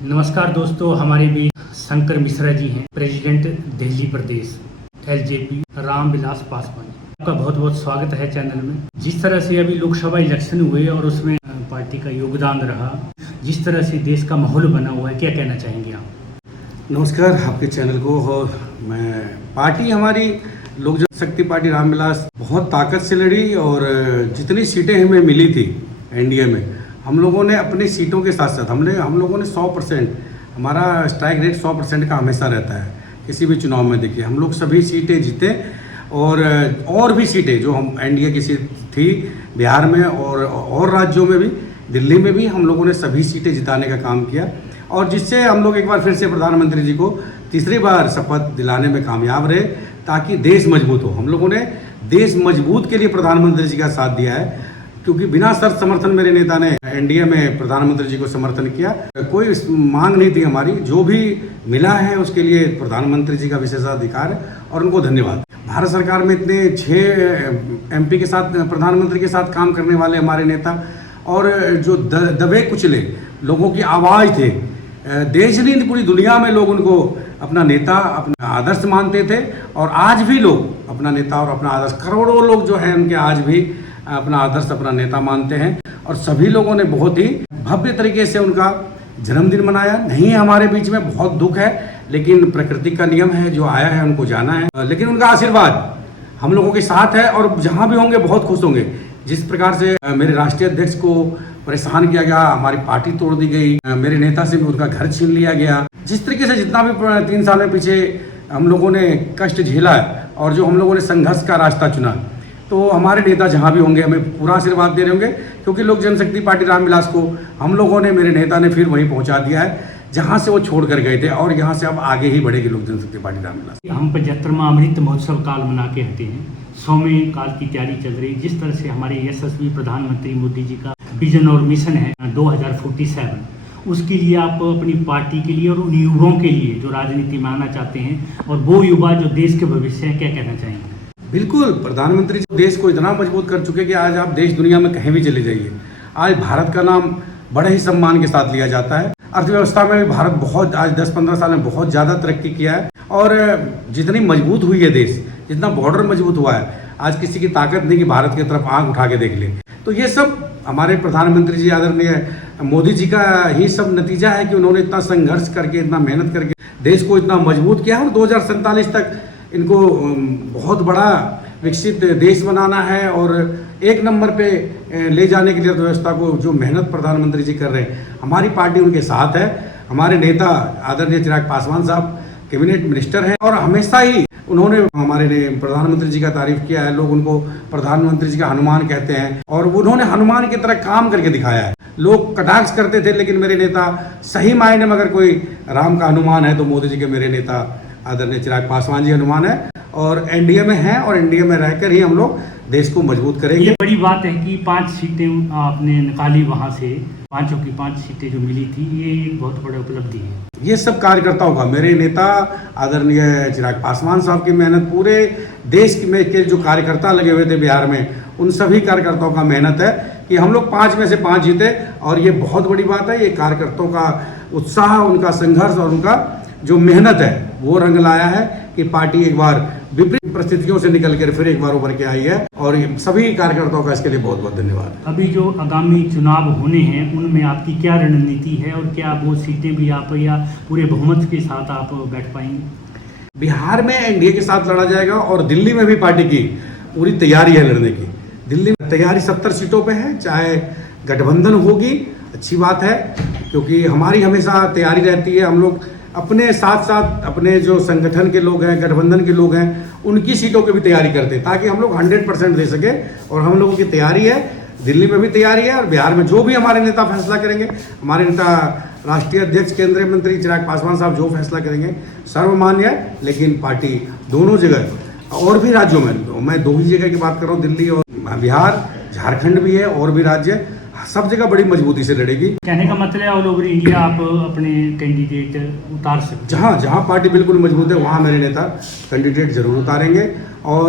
नमस्कार दोस्तों, हमारे बीच शंकर मिश्रा जी हैं, प्रेसिडेंट दिल्ली प्रदेश एलजेपी रामविलास पासवान। आपका बहुत बहुत स्वागत है चैनल में। जिस तरह से अभी लोकसभा इलेक्शन हुए और उसमें पार्टी का योगदान रहा, जिस तरह से देश का माहौल बना हुआ है, क्या कहना चाहेंगे आप? नमस्कार आपके चैनल को। और मैं पार्टी हमारी लोक जनशक्ति पार्टी रामविलास बहुत ताकत से लड़ी और जितनी सीटें हमें मिली थी एनडीए में, हम लोगों ने अपनी सीटों के साथ साथ हम लोगों ने 100%, हमारा स्ट्राइक रेट 100% का हमेशा रहता है। किसी भी चुनाव में देखिए हम लोग सभी सीटें जीते और भी सीटें जो हम एनडीए की सीट थी बिहार में और राज्यों में भी, दिल्ली में भी हम लोगों ने सभी सीटें जिताने का काम किया और जिससे हम लोग एक बार फिर से प्रधानमंत्री जी को तीसरी बार शपथ दिलाने में कामयाब रहे ताकि देश मजबूत हो। हम लोगों ने देश मजबूत के लिए प्रधानमंत्री जी का साथ दिया है, क्योंकि बिना शर्त समर्थन मेरे नेता ने एनडीए में प्रधानमंत्री जी को समर्थन किया। कोई मांग नहीं थी हमारी, जो भी मिला है उसके लिए प्रधानमंत्री जी का विशेषाधिकार है और उनको धन्यवाद। भारत सरकार में इतने 6 एमपी के साथ, प्रधानमंत्री के साथ काम करने वाले हमारे नेता और जो दबे कुचले लोगों की आवाज़ थे, देश नहीं पूरी दुनिया में लोग उनको अपना नेता, अपना आदर्श मानते थे और आज भी लोग अपना नेता और अपना आदर्श, करोड़ों लोग जो हैं उनके आज भी अपना आदर्श, अपना नेता मानते हैं और सभी लोगों ने बहुत ही भव्य तरीके से उनका जन्मदिन मनाया। नहीं हमारे बीच में बहुत दुख है, लेकिन प्रकृति का नियम है, जो आया है उनको जाना है, लेकिन उनका आशीर्वाद हम लोगों के साथ है और जहाँ भी होंगे बहुत खुश होंगे। जिस प्रकार से मेरे राष्ट्रीय अध्यक्ष को परेशान किया गया, हमारी पार्टी तोड़ दी गई, मेरे नेता से भी उनका घर छीन लिया गया, जिस तरीके से जितना भी 3 साल में पीछे हम लोगों ने कष्ट झेला और जो हम लोगों ने संघर्ष का रास्ता चुना, तो हमारे नेता जहाँ भी होंगे हमें पूरा आशीर्वाद दे रहे होंगे, क्योंकि लोक जनशक्ति पार्टी रामविलास को हम लोगों ने, मेरे नेता ने फिर वहीं पहुँचा दिया है जहाँ से वो छोड़ कर गए थे और यहाँ से अब आगे ही बढ़ेगी लोक जनशक्ति पार्टी रामविलास। हम 75वां अमृत महोत्सव काल मना के हटे हैं, 100वें काल की तैयारी चल रही है। जिस तरह से हमारे यशस्वी प्रधानमंत्री मोदी जी का विजन और मिशन है 2047, उसके लिए आप अपनी पार्टी के लिए और उन युवाओं के लिए जो राजनीति में आना चाहते हैं और वो युवा जो देश के भविष्य हैं, क्या कहना चाहेंगे? बिल्कुल, प्रधानमंत्री जी देश को इतना मजबूत कर चुके कि आज आप देश दुनिया में कहीं भी चले जाइए, आज भारत का नाम बड़े ही सम्मान के साथ लिया जाता है। अर्थव्यवस्था में भी भारत बहुत, आज 10-15 साल में बहुत ज़्यादा तरक्की किया है और जितनी मजबूत हुई है देश, जितना बॉर्डर मजबूत हुआ है, आज किसी की ताकत नहीं कि भारत की तरफ आंख उठा के देख ले। तो ये सब हमारे प्रधानमंत्री जी आदरणीय मोदी जी का ही सब नतीजा है कि उन्होंने इतना संघर्ष करके, इतना मेहनत करके देश को इतना मजबूत किया और 2047 तक इनको बहुत बड़ा विकसित देश बनाना है और एक नंबर पे ले जाने के लिए अर्थव्यवस्था को जो मेहनत प्रधानमंत्री जी कर रहे हैं, हमारी पार्टी उनके साथ है। हमारे नेता आदरणीय चिराग पासवान साहब कैबिनेट मिनिस्टर हैं और हमेशा ही उन्होंने हमारे प्रधानमंत्री जी का तारीफ किया है। लोग उनको प्रधानमंत्री जी का हनुमान कहते हैं और उन्होंने हनुमान की तरह काम करके दिखाया है। लोग कटाक्ष करते थे, लेकिन मेरे नेता सही मायने में अगर कोई राम का हनुमान है तो मोदी जी के मेरे नेता आदरणीय चिराग पासवान जी हनुमान है और एनडीए में हैं और एनडीए में रहकर ही हम लोग देश को मजबूत करेंगे। ये बड़ी बात है कि 5 सीटें आपने निकाली, वहाँ से 5 की 5 सीटें जो मिली थी, ये एक बहुत बड़ी उपलब्धि है। ये सब कार्यकर्ताओं का, मेरे नेता आदरणीय चिराग पासवान साहब की मेहनत, पूरे देश में के जो कार्यकर्ता लगे हुए थे बिहार में, उन सभी कार्यकर्ताओं का मेहनत है कि हम लोग 5 में से 5 जीते और ये बहुत बड़ी बात है। ये कार्यकर्ताओं का उत्साह, उनका संघर्ष और उनका जो मेहनत है वो रंग लाया है कि पार्टी एक बार विपरीत परिस्थितियों से निकल कर फिर एक बार उभर के आई है और सभी कार्यकर्ताओं का इसके लिए बहुत बहुत धन्यवाद। अभी जो आगामी चुनाव होने हैं उनमें आपकी क्या रणनीति है और क्या वो सीटें भी आप या पूरे बहुमत के साथ आप बैठ पाएंगे? बिहार में एनडीए के साथ लड़ा जाएगा और दिल्ली में भी पार्टी की पूरी तैयारी है लड़ने की। दिल्ली में तैयारी 70 सीटों पे है, चाहे गठबंधन होगी, अच्छी बात है, क्योंकि हमारी हमेशा तैयारी रहती है। हम लोग अपने साथ साथ अपने जो संगठन के लोग हैं, गठबंधन के लोग हैं, उनकी सीटों की भी तैयारी करते हैं ताकि हम लोग 100% दे सके और हम लोगों की तैयारी है। दिल्ली में भी तैयारी है और बिहार में जो भी हमारे नेता फैसला करेंगे, हमारे नेता राष्ट्रीय अध्यक्ष केंद्रीय मंत्री चिराग पासवान साहब जो फैसला करेंगे सर्वमान्य है, लेकिन पार्टी दोनों जगह और भी राज्यों में, मैं 2 ही जगह की बात कर रहा हूँ, दिल्ली और बिहार, झारखंड भी है और भी राज्य, सब जगह बड़ी मजबूती से लड़ेगी। कहने का मतलब है ऑल ओवर इंडिया आप अपने कैंडिडेट उतार सकते हैं। जहाँ जहाँ पार्टी बिल्कुल मजबूत है वहाँ मेरे नेता कैंडिडेट जरूर उतारेंगे और